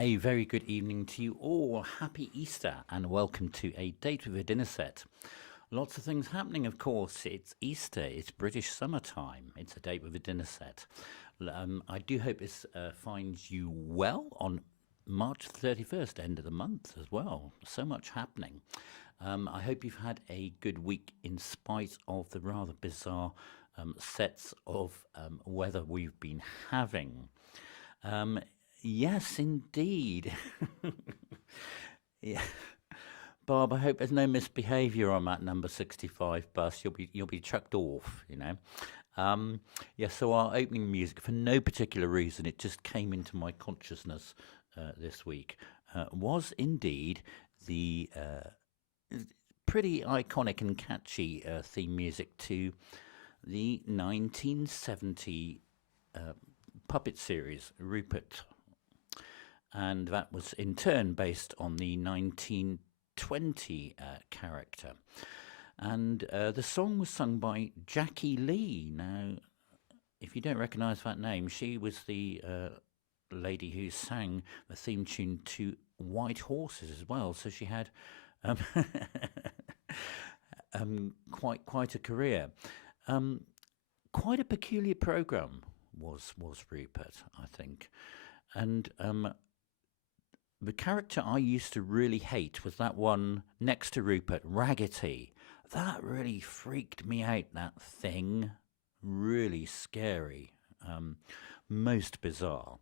A very good evening to you all. Happy Easter and welcome to A Date with a Dinner Set. Lots of things happening, of course. It's Easter, it's British summertime. It's A Date with a Dinner Set. I do hope this finds you well on March 31st, end of the month as well. So much happening. I hope you've had a good week in spite of the rather bizarre sets of weather we've been having. Yes, indeed. Yeah. Bob, I hope there's no misbehaviour on that number 65 bus. You'll be chucked off, you know. Yeah, so our opening music, for no particular reason, it just came into my consciousness this week, was indeed the pretty iconic and catchy theme music to the 1970 puppet series, Rupert. And that was in turn based on the 1920 character. And the song was sung by Jackie Lee. Now, if you don't recognise that name, she was the lady who sang the theme tune to White Horses as well. So she had quite a career. Quite a peculiar programme was Rupert, I think. And the character I used to really hate was that one next to Rupert, Raggedy. That really freaked me out, that thing. Really scary. Most bizarre.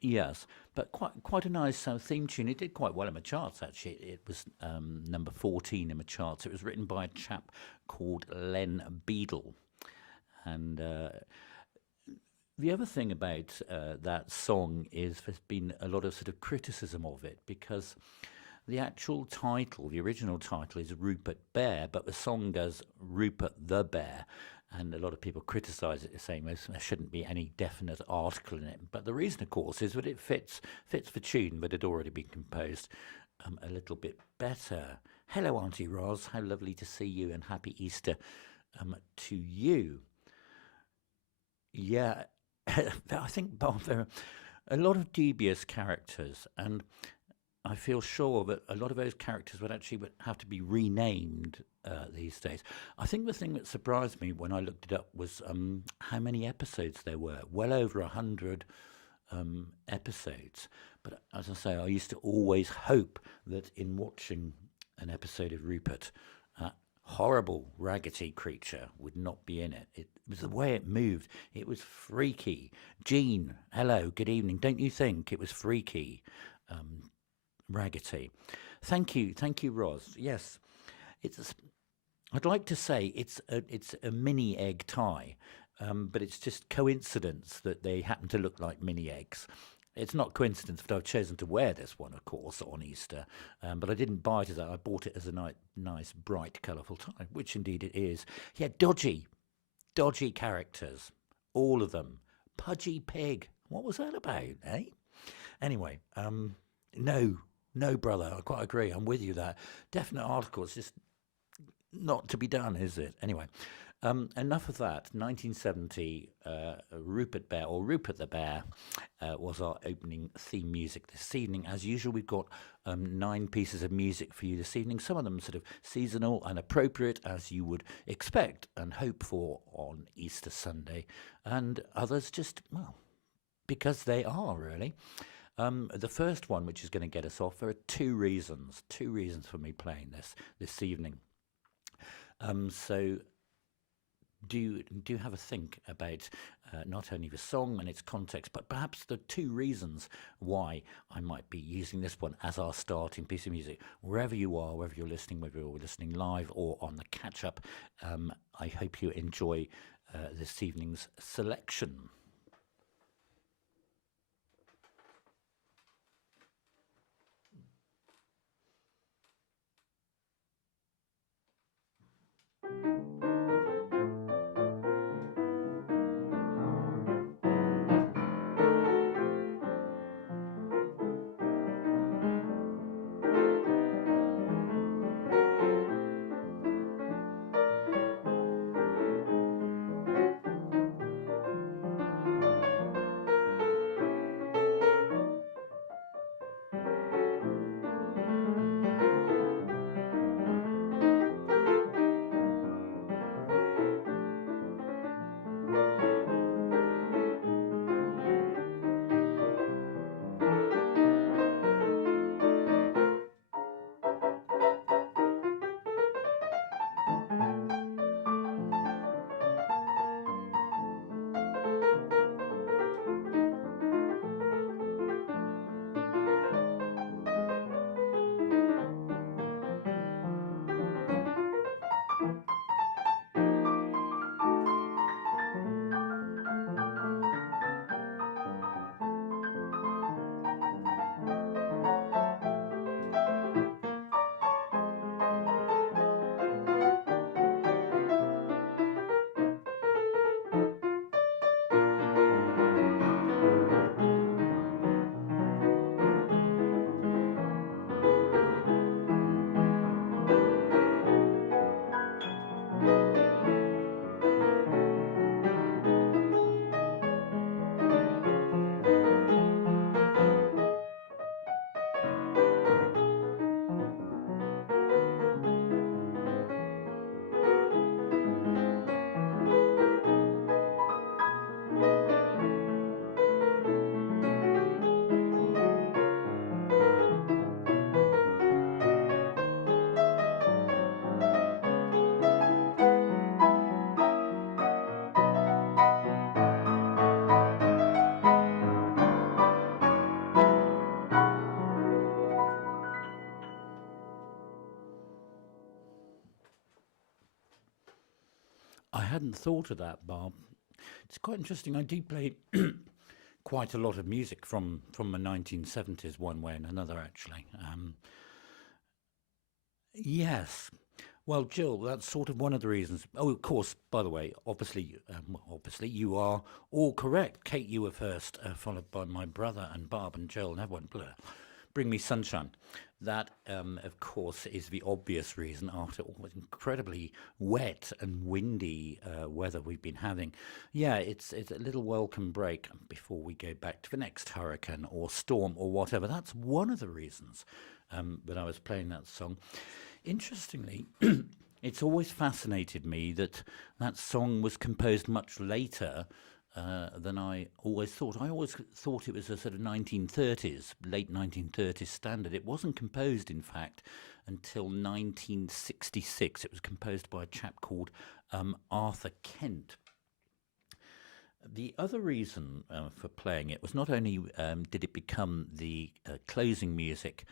Yes, but quite a nice theme tune. It did quite well in the charts, actually. It was number 14 in the charts. It was written by a chap called Len Beadle. And the other thing about that song is there's been a lot of sort of criticism of it because the actual title, the original title is Rupert Bear, but the song does Rupert the Bear. And a lot of people criticise it, saying there shouldn't be any definite article in it. But the reason, of course, is that it fits the tune that had already been composed a little bit better. Hello, Auntie Roz. How lovely to see you, and happy Easter to you. Yeah, I think, Bob, there are a lot of dubious characters, and I feel sure that a lot of those characters would have to be renamed these days. I think the thing that surprised me when I looked it up was how many episodes there were. Well over 100 episodes. But as I say, I used to always hope that in watching an episode of Rupert, horrible raggedy creature would not be in it. It was the way it moved. It was freaky. Jean, hello, good evening. Don't you think it was freaky? Raggedy. Thank you, Roz. Yes, I'd like to say it's a mini egg tie, but it's just coincidence that they happen to look like mini eggs. It's not coincidence that I've chosen to wear this one, of course, on Easter, but I didn't buy it as that. I bought it as a nice, bright, colourful tie, which indeed it is. Yeah, dodgy characters, all of them. Pudgy Pig, what was that about, eh? Anyway, no, brother, I quite agree. I'm with you there. Definite article, it's just not to be done, is it? Anyway, enough of that. 1970, Rupert Bear, or Rupert the Bear, was our opening theme music this evening. As usual, we've got 9 pieces of music for you this evening. Some of them sort of seasonal and appropriate, as you would expect and hope for on Easter Sunday, and others just, well, because they are, really. The first one, which is going to get us off, there are two reasons for me playing this evening. So do have a think about not only the song and its context, but perhaps the 2 reasons why I might be using this one as our starting piece of music. Wherever you are, whether you're listening live or on the catch-up, I hope you enjoy this evening's selection. hadn't thought of that, Bob. It's quite interesting. I do play quite a lot of music from the 1970s, one way and another, actually. Yes. Well, Jill, that's sort of one of the reasons. Oh, of course, by the way, obviously, you are all correct. Kate, you were first, followed by my brother and Barb and Jill and everyone. Blur. Bring Me Sunshine. That, of course, is the obvious reason after all the incredibly wet and windy weather we've been having. Yeah, it's a little welcome break before we go back to the next hurricane or storm or whatever. That's one of the reasons that I was playing that song. Interestingly, it's always fascinated me that that song was composed much later than I always thought. I always thought it was a sort of 1930s, late 1930s standard. It wasn't composed, in fact, until 1966. It was composed by a chap called Arthur Kent. The other reason for playing it was not only did it become the closing music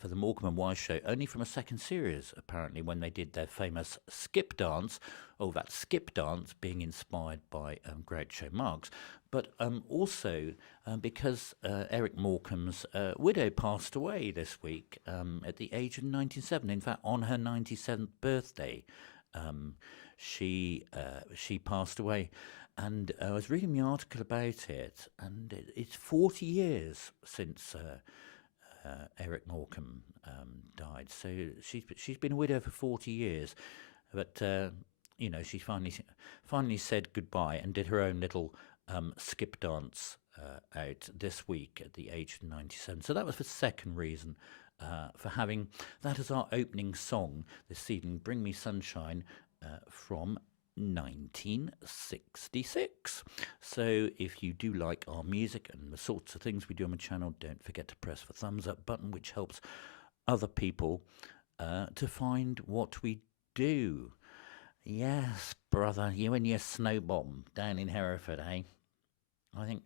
for the Morecambe and Wise show, only from a second series, apparently, when they did their famous skip dance. Oh, that skip dance being inspired by Groucho Marx, but also because Eric Morecambe's widow passed away this week at the age of 97. In fact, on her 97th birthday, she passed away. And I was reading the article about it, and it's 40 years since Eric Morecambe died. So she's been a widow for 40 years, but you know, she finally said goodbye and did her own little skip dance out this week at the age of 97. So that was the second reason for having that as our opening song this evening. Bring Me Sunshine from 1966. So if you do like our music and the sorts of things we do on the channel, don't forget to press the thumbs up button, which helps other people to find what we do. Yes, brother, you and your snow bomb down in Hereford, eh? I think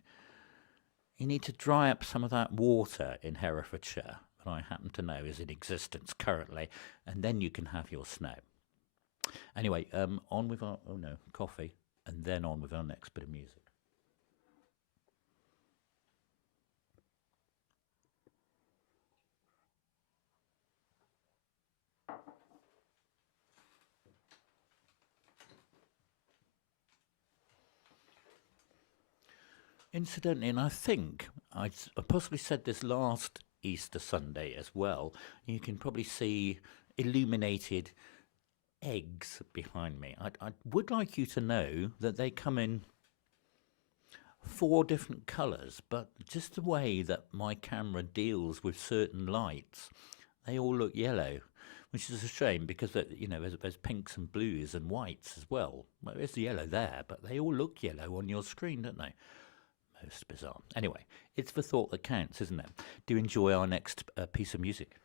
you need to dry up some of that water in Herefordshire that I happen to know is in existence currently, and then you can have your snow. Anyway, on with our, coffee, and then on with our next bit of music. Incidentally, and I think I possibly said this last Easter Sunday as well, you can probably see illuminated eggs behind me. I would like you to know that they come in 4 different colours, but just the way that my camera deals with certain lights, they all look yellow, which is a shame because, you know, there's pinks and blues and whites as well. Well, there's the yellow there, but they all look yellow on your screen, don't they? Most bizarre. Anyway, it's the thought that counts, isn't it? Do enjoy our next piece of music.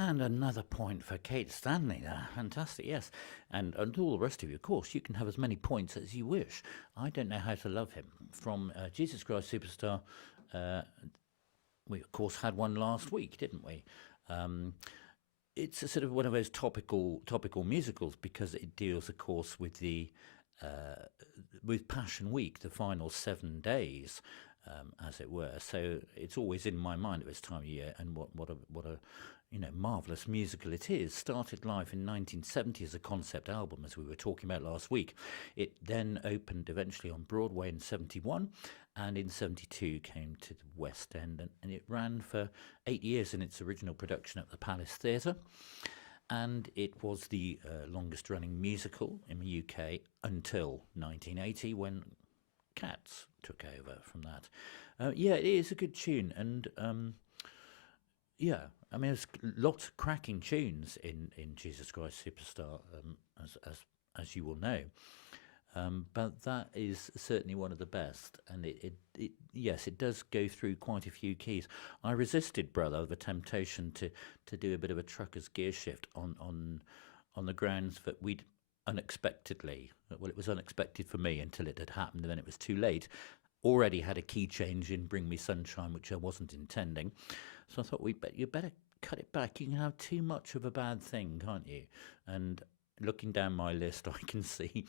And another point for Kate Stanley there. Fantastic, yes. And all the rest of you, of course, you can have as many points as you wish. I Don't Know How to Love Him from Jesus Christ Superstar. We, of course, had one last week, didn't we? It's a sort of one of those topical musicals because it deals, of course, with the with Passion Week, the final 7 days, as it were. So it's always in my mind at this time of year, and what a marvelous musical it is. Started live in 1970 as a concept album, as we were talking about last week. It then opened eventually on Broadway in 71, and in 72 came to the West End, and it ran for 8 years in its original production at the Palace Theatre. And it was the longest running musical in the UK until 1980, when Cats took over from that. Yeah, it is a good tune, and yeah, I mean, there's lots of cracking tunes in Jesus Christ Superstar, as you will know. But that is certainly one of the best, and yes, it does go through quite a few keys. I resisted, brother, the temptation to do a bit of a trucker's gear shift on the grounds that we'd unexpectedly, well, it was unexpected for me until it had happened, and then it was too late. Already had a key change in Bring Me Sunshine, which I wasn't intending, so I thought you better cut it back. You can have too much of a bad thing, can't you? And looking down my list, I can see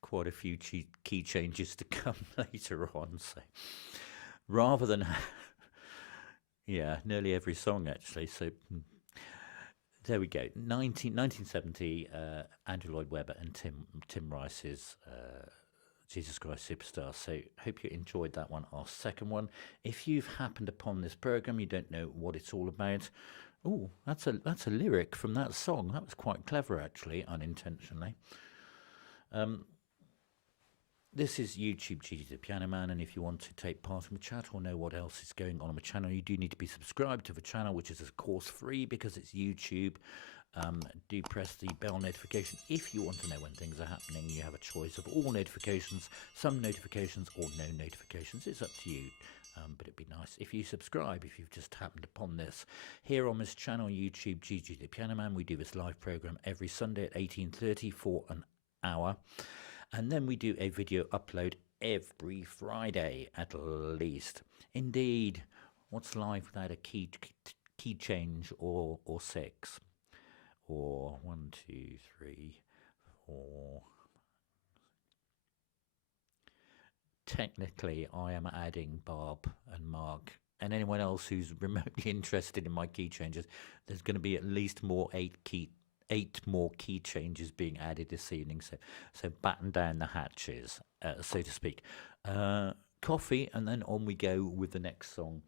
quite a few key changes to come later on. So rather than yeah, nearly every song actually. So there we go. 1970, Andrew Lloyd Webber and Tim Rice's Jesus Christ Superstar. So hope you enjoyed that one, our second one. If you've happened upon this program, you don't know what it's all about. Oh, that's a lyric from that song. That was quite clever, actually, unintentionally. This is YouTube GG the Piano Man, and if you want to take part in the chat or know what else is going on the channel, you do need to be subscribed to the channel, which is of course free because it's YouTube. Do press the bell notification if you want to know when things are happening. You have a choice of all notifications, some notifications, or no notifications. It's up to you, but it'd be nice if you subscribe if you've just happened upon this. Here on this channel, YouTube GG the Piano Man, we do this live program every Sunday at 18:30 for an hour. And then we do a video upload every Friday at least. Indeed, what's live without a key change or 6? Or 1, 2, 3, 4. Technically, I am adding Barb and Mark and anyone else who's remotely interested in my key changes. There's going to be at least 8 more key changes being added this evening, so batten down the hatches, so to speak. Coffee, and then on we go with the next song.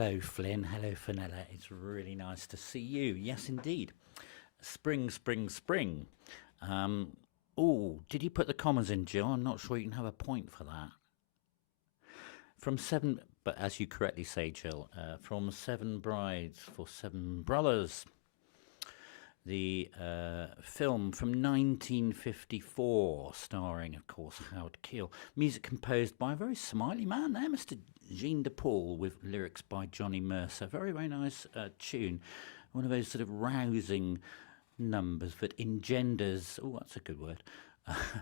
Hello, Flynn. Hello, Fenella. It's really nice to see you. Yes, indeed. Spring, spring, spring. Oh, did you put the commas in, Jill? I'm not sure you can have a point for that. From seven, but as you correctly say, Jill, from Seven Brides for Seven Brothers. The film from 1954, starring, of course, Howard Keel. Music composed by a very smiley man there, Mr. Jean de Paul, with lyrics by Johnny Mercer. Very, very nice tune. One of those sort of rousing numbers that engenders, oh, that's a good word,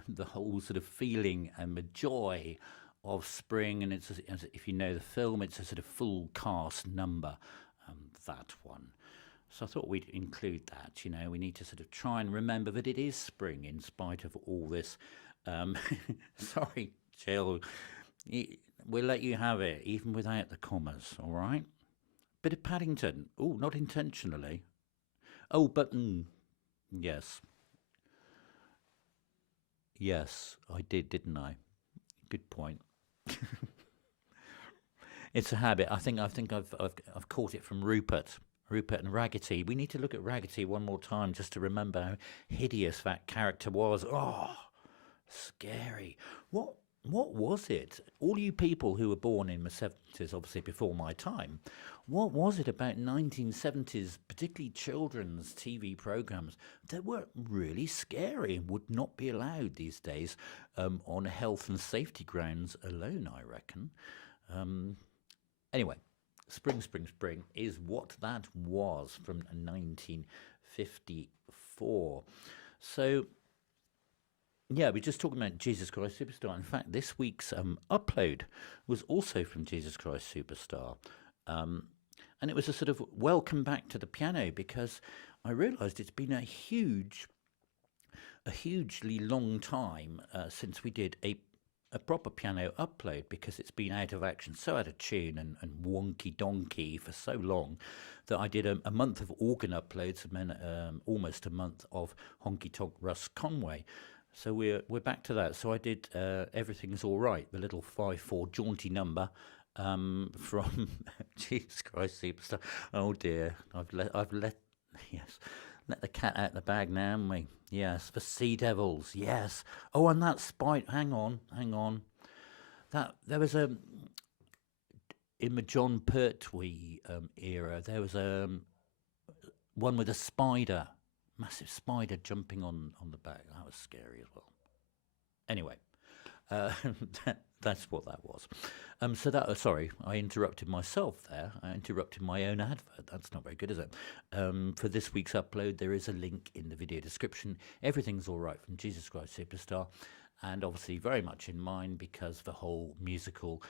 the whole sort of feeling and the joy of spring. And it's, if you know the film, it's a sort of full cast number, that one. So I thought we'd include that. You know, we need to sort of try and remember that it is spring in spite of all this. Sorry, Jill. We'll let you have it, even without the commas, all right? Bit of Paddington. Oh, not intentionally. Oh, but yes. Yes, I did, didn't I? Good point. It's a habit. I think I've caught it from Rupert and Raggedy. We need to look at Raggedy one more time just to remember how hideous that character was. Oh, scary. What was it? All you people who were born in the 70s, obviously before my time, what was it about 1970s, particularly children's TV programs, that were really scary and would not be allowed these days on health and safety grounds alone, I reckon. Anyway. Spring, Spring, Spring is what that was from 1954. So, yeah, we're just talking about Jesus Christ Superstar. In fact, this week's upload was also from Jesus Christ Superstar. And it was a sort of welcome back to the piano, because I realised it's been a hugely long time since we did a proper piano upload, because it's been out of action, so out of tune and wonky donkey for so long that I did a month of organ uploads and then almost a month of honky tonk Russ Conway. So we're back to that. So I did Everything's All Right, the little 5/4 jaunty number from Jesus Christ Superstar. Oh dear, I've let the cat out the bag now, haven't we? Yes, the Sea Devils, yes. Oh, and that spite, hang on. That, there was in the John Pertwee era, there was one with a spider, massive spider jumping on the back. That was scary as well. Anyway, that's what that was. So that, sorry, I interrupted myself there. I interrupted my own advert. That's not very good, is it? For this week's upload, there is a link in the video description. Everything's All Right from Jesus Christ Superstar. And obviously very much in mind, because the whole musical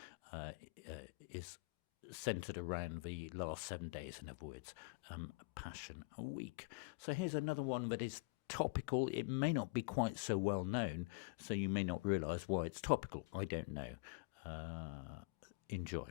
is centred around the last 7 days, in other words, Passion Week. So here's another one that is topical. It may not be quite so well known, so you may not realise why it's topical. I don't know. Enjoy.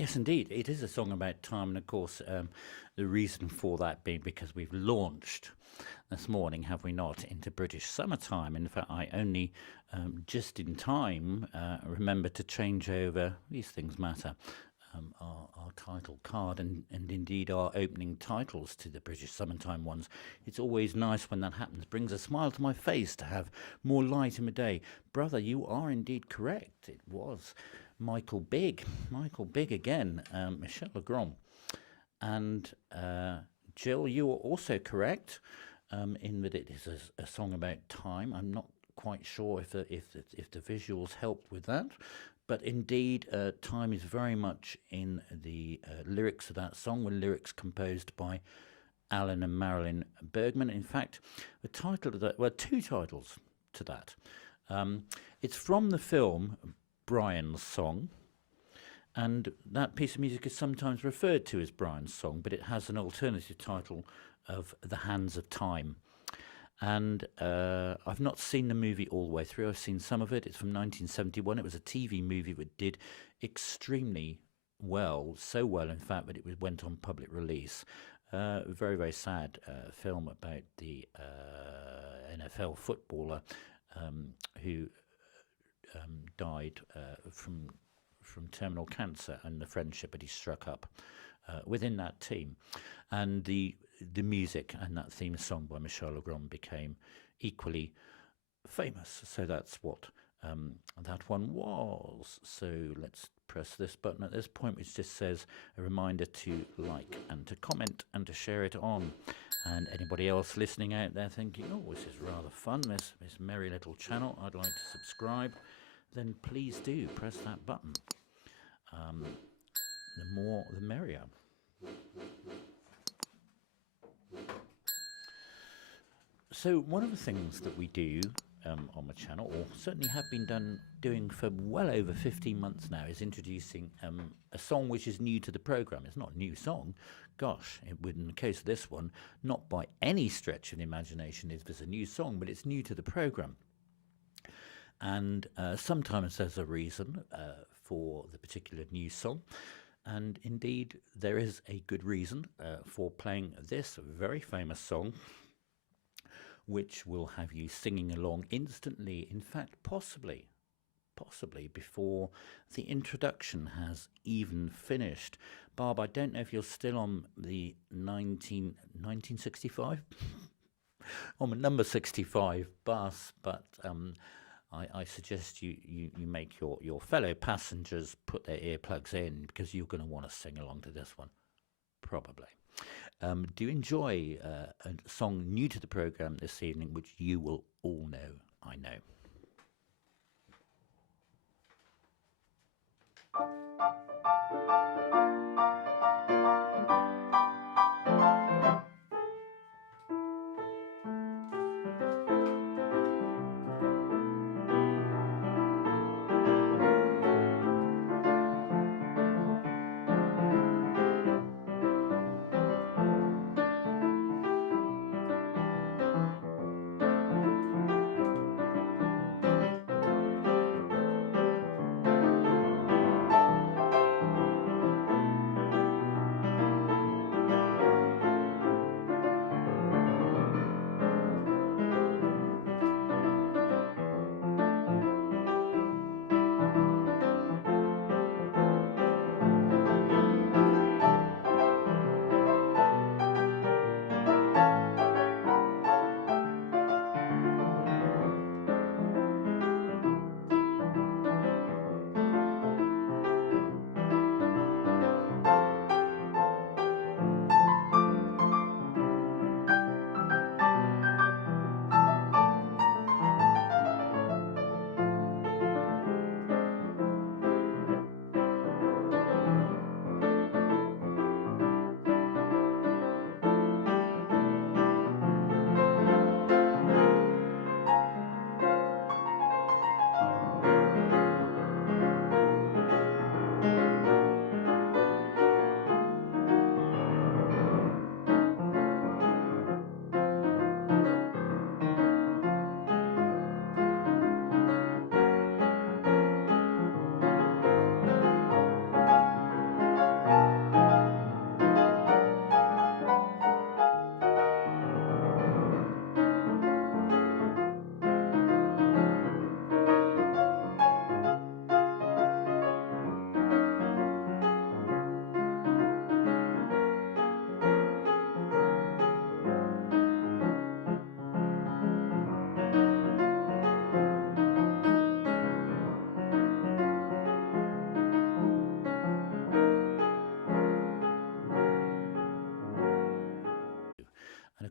Yes, indeed. It is a song about time, and of course, the reason for that being because we've launched this morning, have we not, into British summertime. In fact, I only just in time remember to change over, these things matter, our title card and indeed our opening titles to the British summertime ones. It's always nice when that happens. Brings a smile to my face to have more light in the day. Brother, you are indeed correct. It was Michael Big again, Michel Legrand. And Jill, you are also correct in that it is a song about time. I'm not quite sure if the visuals helped with that, but indeed time is very much in the lyrics of that song, were lyrics composed by Alan and Marilyn Bergman. In fact, the title of that, well, two titles to that. It's from the film Brian's Song, and that piece of music is sometimes referred to as Brian's Song, but it has an alternative title of The Hands of Time. And I've not seen the movie all the way through. I've seen some of it. It's from 1971. It was a TV movie that did extremely well, so well in fact that it went on public release. Very, very sad film about the NFL footballer who died from terminal cancer, and the friendship that he struck up within that team. And the music and that theme song by Michel Legrand became equally famous. So that's what that one was. So let's press this button at this point, which just says a reminder to like and to comment and to share it on. And anybody else listening out there thinking, oh, this is rather fun, this merry little channel, I'd like to subscribe, then please do press that button. The more the merrier. So one of the things that we do on the channel, or certainly have been doing for well over 15 months now, is introducing a song which is new to the programme. It's not a new song. Gosh, it would, in the case of this one, not by any stretch of the imagination is this a new song, but it's new to the programme. And sometimes there's a reason for the particular new song. And indeed, there is a good reason for playing this very famous song, which will have you singing along instantly. In fact, possibly before the introduction has even finished. Barb, I don't know if you're still on the 1965? On the number 65 bus, but I suggest you make your fellow passengers put their earplugs in, because you're going to want to sing along to this one, probably. Do enjoy a song new to the programme this evening, which you will all know, I know.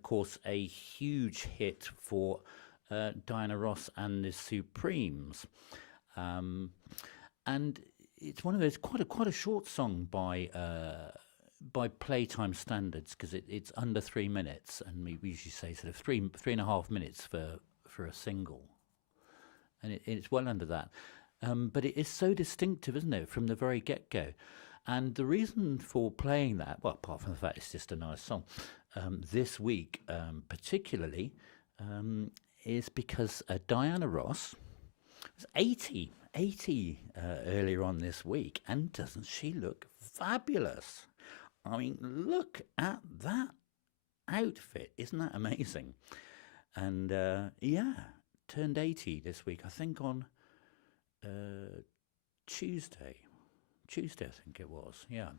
course, a huge hit for Diana Ross and the Supremes. And it's one of those quite a short song by playtime standards, because it's under 3 minutes, and we usually say sort of 3.5 minutes for a single, and it's well under that. But it is so distinctive, isn't it, from the very get-go? And the reason for playing that, well, apart from the fact it's just a nice song, this week particularly, is because Diana Ross was 80 earlier on this week, and doesn't she look fabulous? I mean, look at that outfit. Isn't that amazing? And yeah, turned 80 this week, I think on Tuesday, I think it was. Yeah.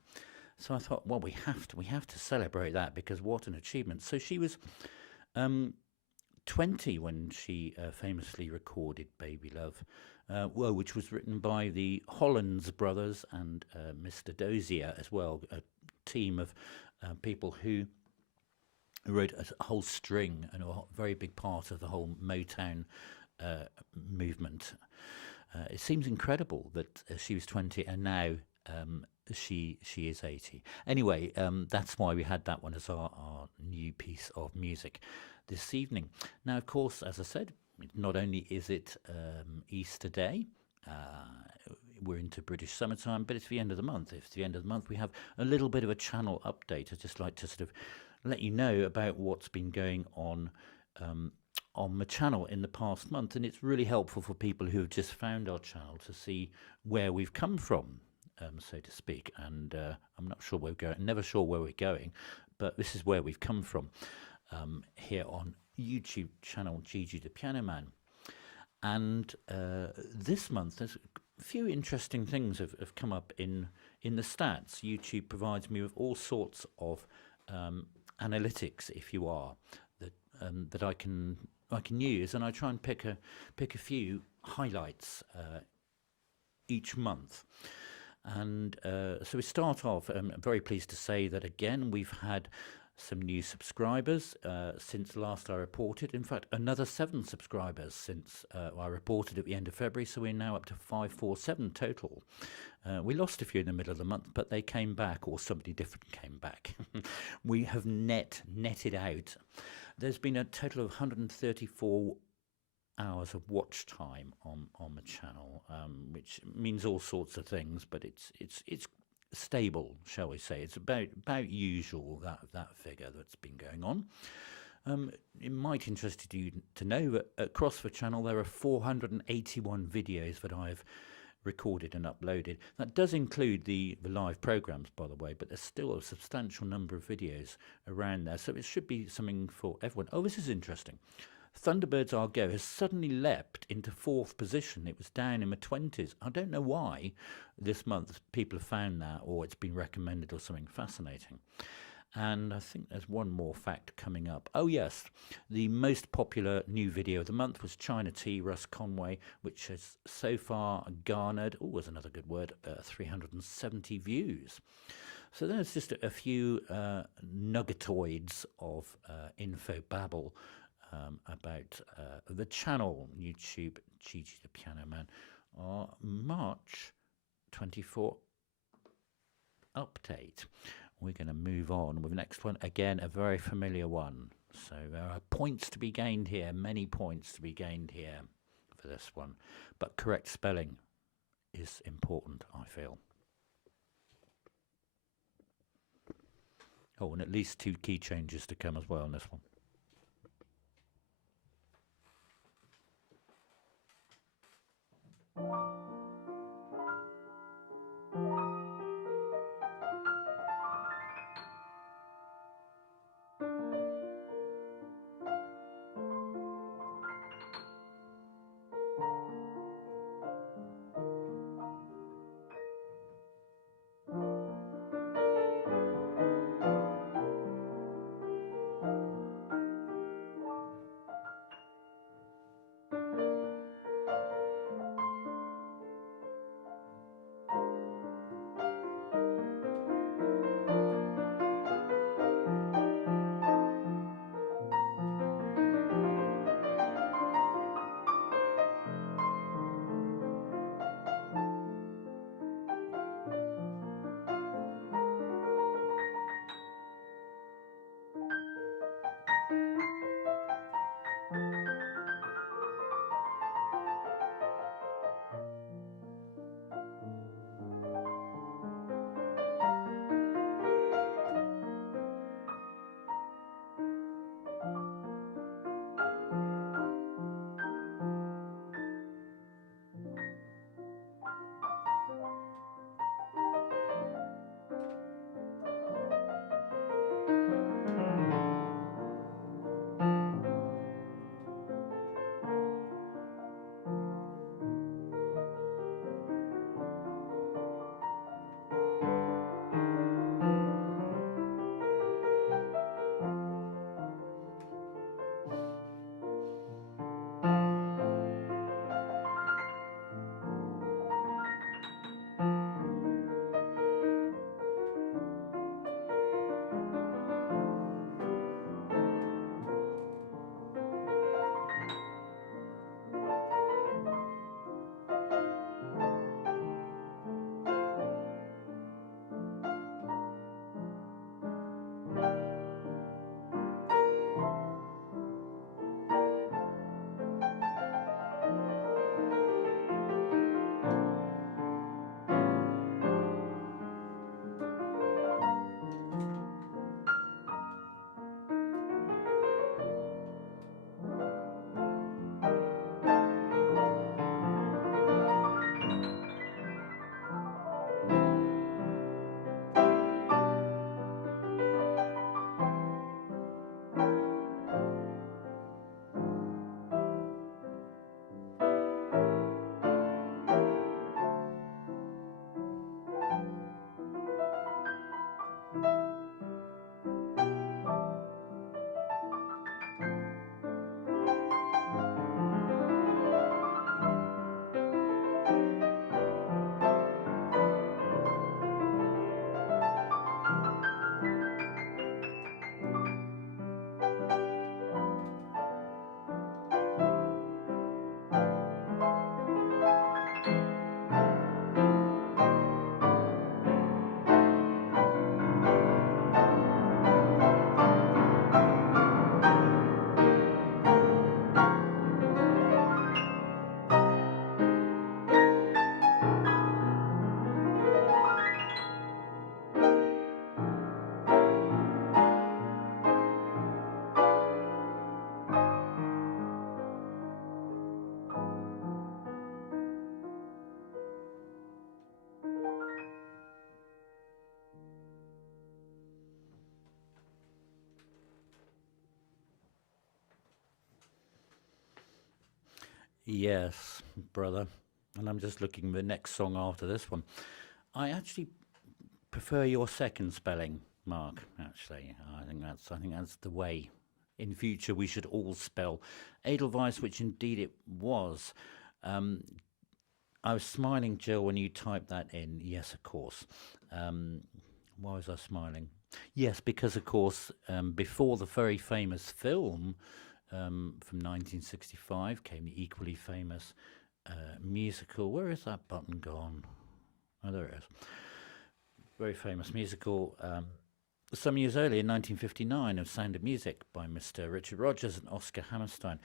So I thought, well, we have to celebrate that, because what an achievement. So she was 20 when she famously recorded Baby Love, well, which was written by the Holland brothers and Mr. Dozier as well, a team of people who wrote a whole string and a very big part of the whole Motown movement. It seems incredible that she was 20 and now she is 80. Anyway, that's why we had that one as our new piece of music this evening. Now, of course, as I said, not only is it Easter Day, we're into British summertime, but it's the end of the month. It's the end of the month. We have a little bit of a channel update. I'd just like to sort of let you know about what's been going on the channel in the past month, and it's really helpful for people who have just found our channel to see where we've come from, so to speak. And I'm not sure where we're going, never sure where we're going, but this is where we've come from here on YouTube channel ggthepianoman. And this month there's a few interesting things have come up in the stats. YouTube provides me with all sorts of analytics, if you are, that I can use, and I try and pick a few highlights each month. And so we start off. I'm very pleased to say that again we've had some new subscribers since last I reported. In fact, another 7 subscribers since I reported at the end of February, so we're now up to 547 total. We lost a few in the middle of the month, but they came back, or somebody different came back. We have netted out. There's been a total of 134 hours of watch time on the channel, which means all sorts of things, but it's stable, shall we say. It's about usual, that figure that's been going on. It might interest you to know that across the channel there are 481 videos that I've recorded and uploaded. That does include the live programs, by the way, but there's still a substantial number of videos around there, so it should be something for everyone. Oh, this is interesting. Thunderbird's Our Go has suddenly leapt into 4th position. It was down in the 20s. I don't know why this month people have found that, or it's been recommended, or something fascinating. And I think there's one more fact coming up. Oh yes, the most popular new video of the month was China Tea, Russ Conway, which has so far garnered, oh, was another good word, 370 views. So there's just a few nuggetoids of info babble about the channel, YouTube, Gigi the Piano Man, March 24 update. We're going to move on with the next one. Again, a very familiar one. So there are points to be gained here, many points to be gained here for this one. But correct spelling is important, I feel. Oh, and at least 2 key changes to come as well on this one. Yes, brother. And I'm just looking at the next song after this one. I actually prefer your second spelling, Mark. Actually, I think that's the way. In future, we should all spell Edelweiss, which indeed it was. Um, I was smiling, Jill, when you typed that in. Yes, of course. Um, why was I smiling? Yes, because of course, before the very famous film from 1965 came the equally famous musical. Where is that button gone? Oh, there it is. Very famous musical. Some years earlier, in 1959, of Sound of Music by Mr. Richard Rodgers and Oscar Hammerstein.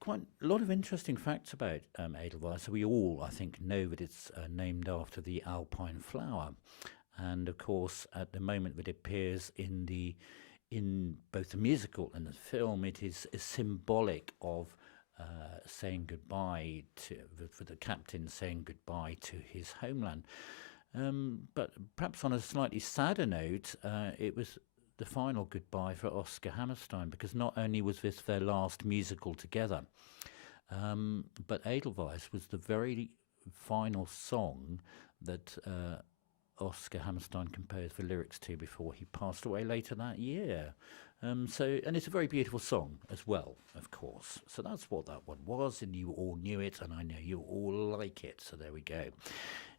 Quite a lot of interesting facts about Edelweiss. We all, I think, know that it's named after the alpine flower, and of course, at the moment that it appears in both the musical and the film, it is symbolic of saying goodbye to for the captain saying goodbye to his homeland. But perhaps on a slightly sadder note, it was the final goodbye for Oscar Hammerstein, because not only was this their last musical together, but Edelweiss was the very final song that Oscar Hammerstein composed the lyrics to before he passed away later that year. And it's a very beautiful song as well, of course. So that's what that one was, and you all knew it, and I know you all like it. So there we go.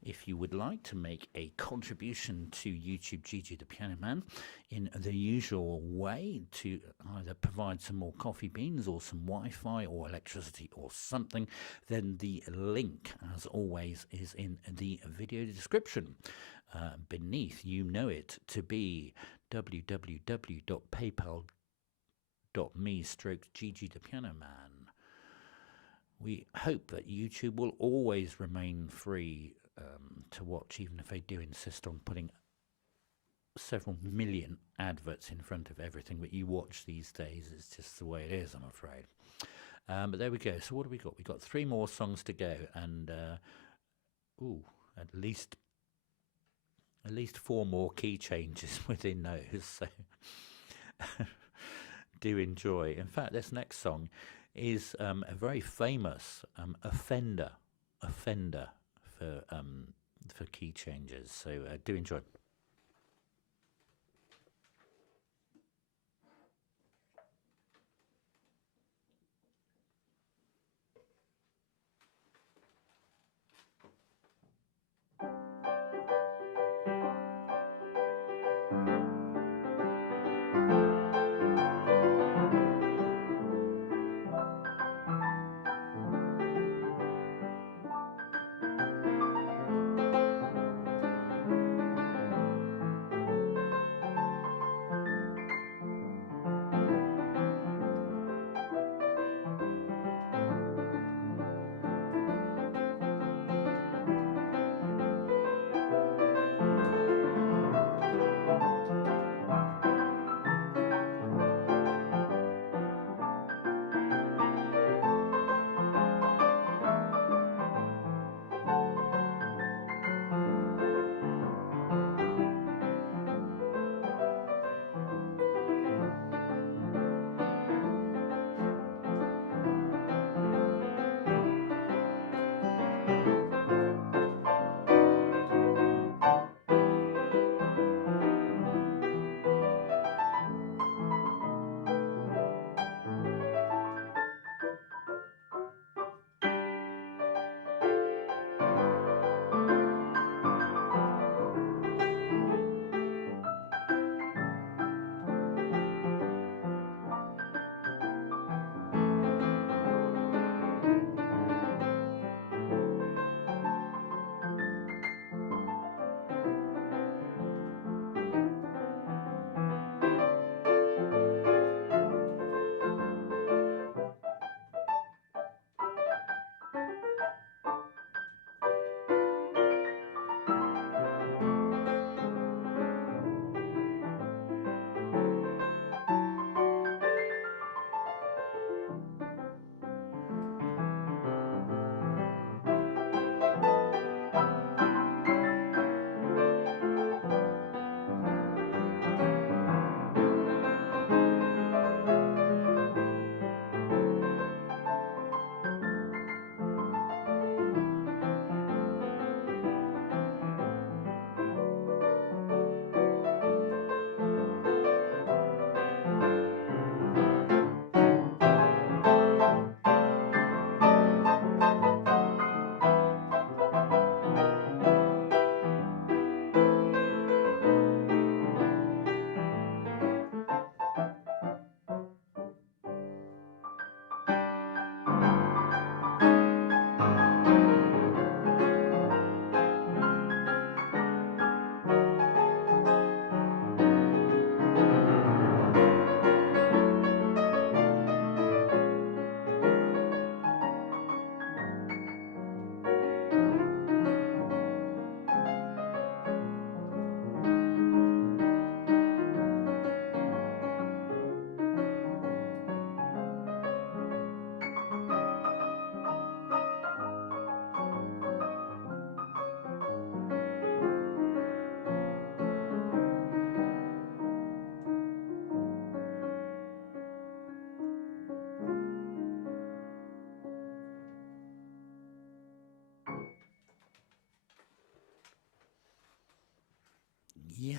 If you would like to make a contribution to YouTube GG the Piano Man in the usual way, to either provide some more coffee beans or some Wi-Fi or electricity or something, then the link, as always, is in the video description. Beneath, you know it to be www.paypal.me/GG the Piano Man. We hope that YouTube will always remain free to watch, even if they do insist on putting several million adverts in front of everything that you watch these days. It's just the way it is, I'm afraid. But there we go. So what have we got? We've got 3 more songs to go, and at least 4 more key changes within those. So do enjoy. In fact, this next song is a very famous offender for key changes. So do enjoy.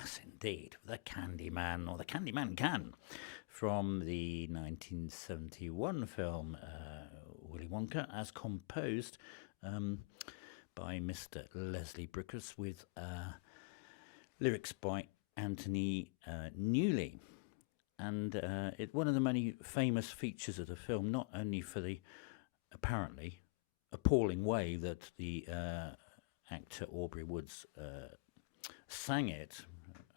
yes, indeed, the Candyman, or the Candyman Can, from the 1971 film Willy Wonka, as composed by Mr. Leslie Bricusse, with lyrics by Anthony Newley. And it's one of the many famous features of the film, not only for the apparently appalling way that the actor Aubrey Woods sang it.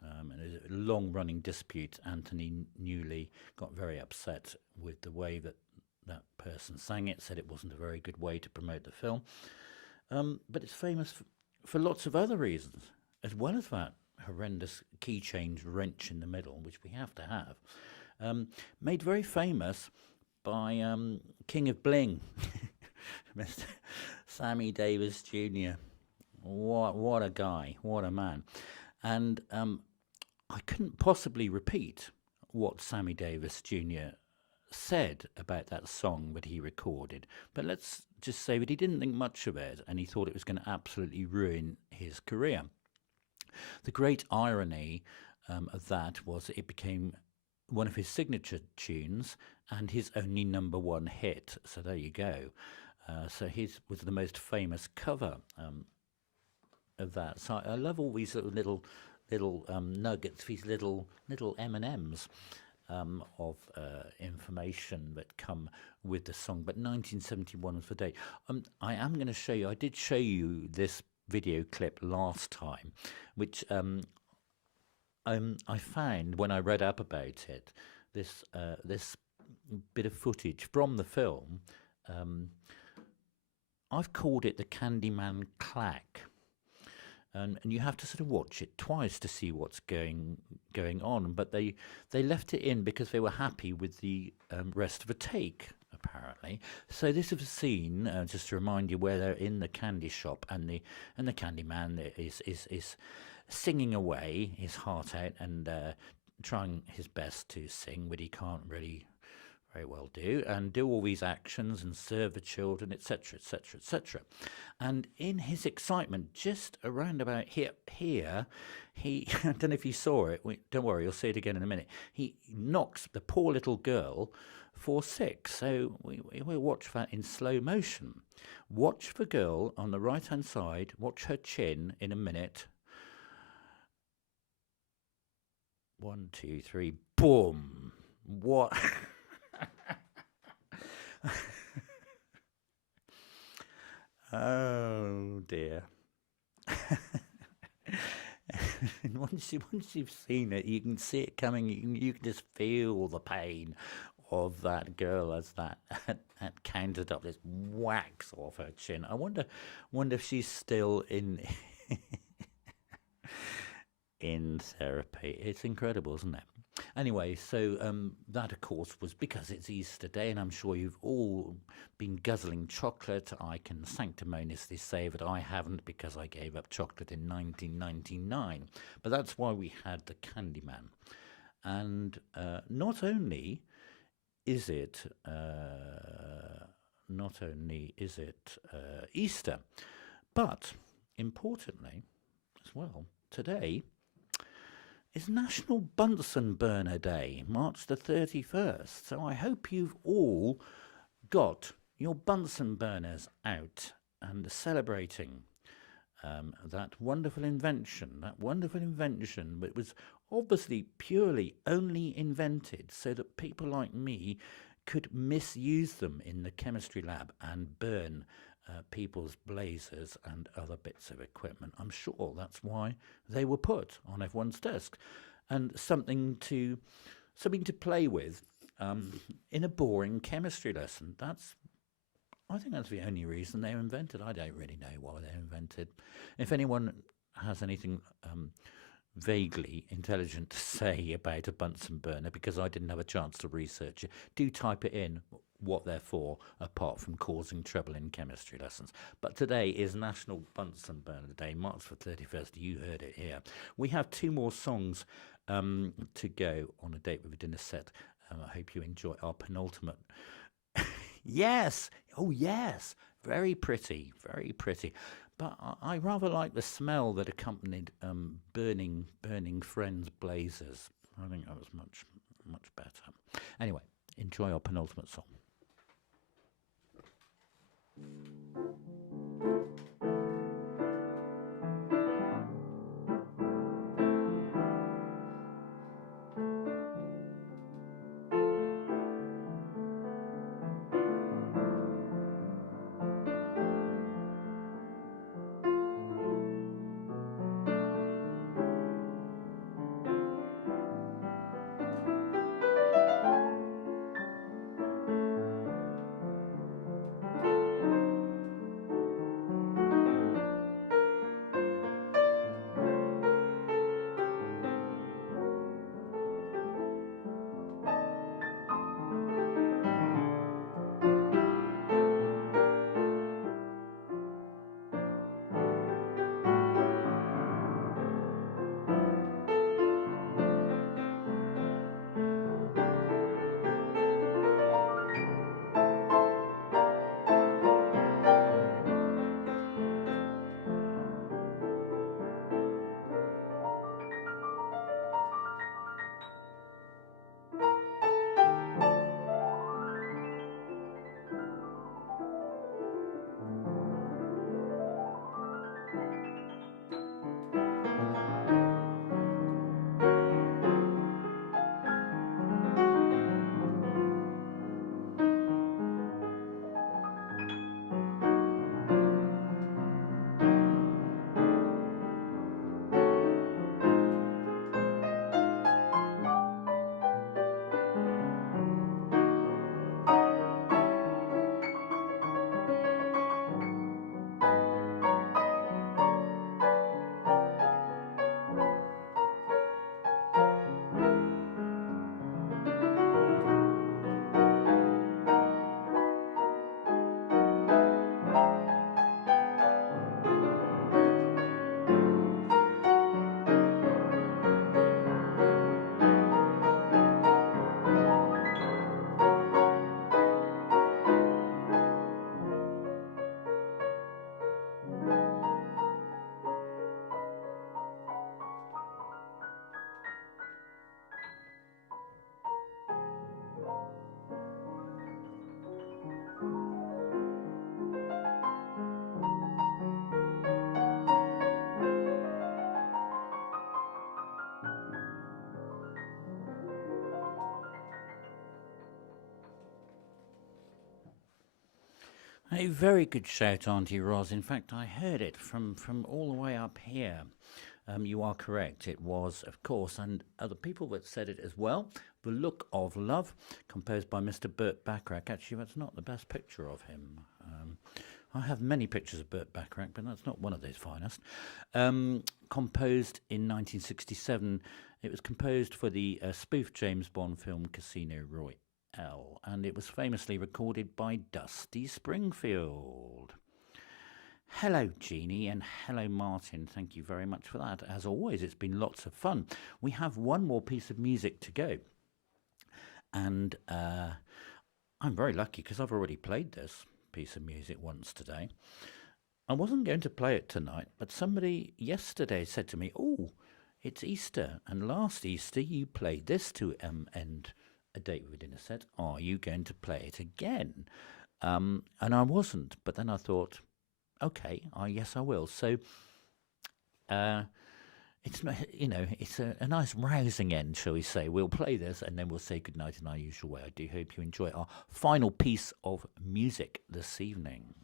In a long-running dispute, Anthony Newley got very upset with the way that that person sang it, said it wasn't a very good way to promote the film. But it's famous for lots of other reasons, as well as that horrendous key change wrench in the middle, which we have to have. Made very famous by King of Bling, Mr. Sammy Davis Jr. What a guy, what a man. And I couldn't possibly repeat what Sammy Davis Jr. said about that song that he recorded, but let's just say that he didn't think much of it, and he thought it was going to absolutely ruin his career. The great irony of that was it became one of his signature tunes and his only #1 hit. So there you go. So his was the most famous cover of that. So I love all these little nuggets, these little M&Ms of information that come with the song. But 1971 was the date. I am going to show you. I did show you this video clip last time, which I found when I read up about it. This bit of footage from the film. I've called it the Candyman clack. And you have to sort of watch it twice to see what's going on. But they left it in because they were happy with the rest of the take, apparently. So this is a scene, just to remind you, where they're in the candy shop, and the Candyman is singing away his heart out and trying his best to sing, but he can't really very well do all these actions and serve the children, etc., etc., etc. And in his excitement, just around about here, he, I don't know if you saw it, don't worry, you'll see it again in a minute, he knocks the poor little girl for 6. So we'll watch that in slow motion. Watch the girl on the right-hand side, watch her chin in a minute. 1, 2, 3, boom! What? Oh dear. And once you've seen it, you can see it coming. You can just feel the pain of that girl as that counted up this wax off her chin. I wonder if she's still in in therapy. It's incredible, isn't it? Anyway, so that, of course, was because it's Easter Day, and I'm sure you've all been guzzling chocolate. I can sanctimoniously say that I haven't, because I gave up chocolate in 1999. But that's why we had the Candyman. And not only is it Easter, but importantly as well, today is National Bunsen Burner Day, March the 31st. So I hope you've all got your Bunsen burners out and celebrating that wonderful invention that was obviously purely only invented so that people like me could misuse them in the chemistry lab and burn people's blazers and other bits of equipment. I'm sure that's why they were put on everyone's desk, and something to play with in a boring chemistry lesson. I think that's the only reason they were invented. I don't really know why they were invented. If anyone has anything vaguely intelligent to say about a Bunsen burner, because I didn't have a chance to research it, do type it in, what they're for, apart from causing trouble in chemistry lessons. But today is National Bunsen Burner Day, March the 31st. You heard it here. We have 2 more songs to go on A Date with a Dinner set. I hope you enjoy our penultimate. Yes! Oh, yes! Very pretty, very pretty. but I rather like the smell that accompanied burning Friends blazers. I think that was much better. Anyway, enjoy our penultimate song. A very good shout, Auntie Roz. In fact, I heard it from all the way up here. You are correct. It was, of course, and other people that said it as well. The Look of Love, composed by Mr. Burt Bacharach. Actually, that's not the best picture of him. I have many pictures of Burt Bacharach, but that's not one of his finest. Composed in 1967. It was composed for the spoof James Bond film Casino Royale, and it was famously recorded by Dusty Springfield. Hello, Jeannie, and hello, Martin. Thank you very much for that. As always, it's been lots of fun. We have one more piece of music to go, and I'm very lucky because I've already played this piece of music once today. I wasn't going to play it tonight, but somebody yesterday said to me, "Oh, it's Easter, and last Easter you played this to end a date within a set. Are you going to play it again?" And I wasn't, but then I thought, okay, yes, I will. So it's not, it's a nice rousing end, shall we say. We'll play this and then we'll say goodnight in our usual way. I do hope you enjoy our final piece of music this evening.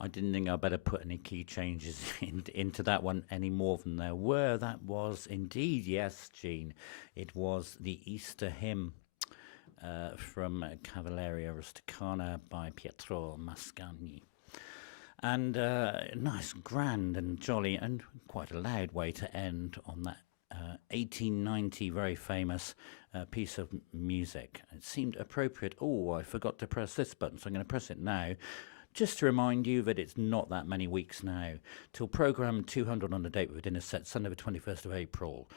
I didn't think I'd better put any key changes into that one any more than there were. That was indeed, yes, Jean, it was the Easter hymn from Cavalleria Rusticana by Pietro Mascagni. And nice, grand and jolly, and quite a loud way to end on that 1890 very famous piece of music. It seemed appropriate. Oh, I forgot to press this button, so I'm going to press it now. Just to remind you that it's not that many weeks now till programme 200 on the date with a dinner set, Sunday the 21st of April.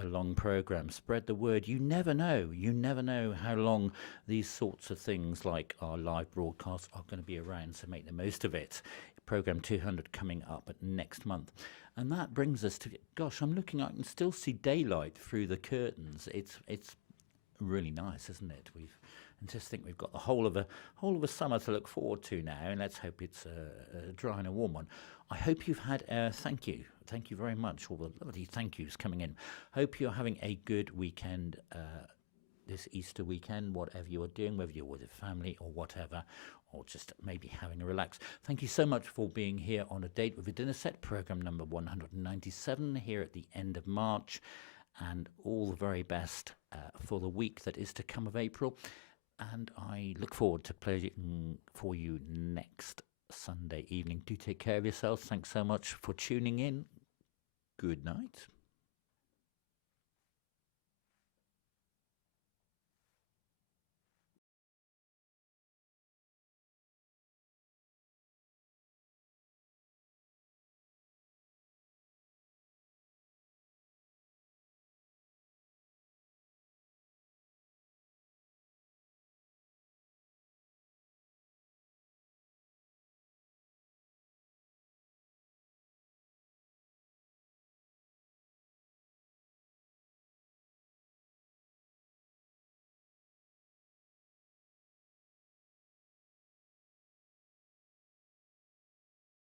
A long programme. Spread the word. You never know. You never know how long these sorts of things like our live broadcasts are going to be around, so make the most of it. Programme 200 coming up next month. And that brings us to, gosh, I'm looking, I can still see daylight through the curtains. It's really nice, isn't it? And just think we've got the whole of a summer to look forward to now, and let's hope it's a dry and a warm one. I hope you've had thank you very much, all the lovely thank yous coming in. Hope you're having a good weekend this Easter weekend, whatever you are doing, whether you're with a family or whatever, or just maybe having a relax. Thank you so much for being here on A Date with a Dinner Set, programme number 197, here at the end of March, and all the very best for the week that is to come of April. And I look forward to playing for you next Sunday evening. Do take care of yourselves. Thanks so much for tuning in. Good night.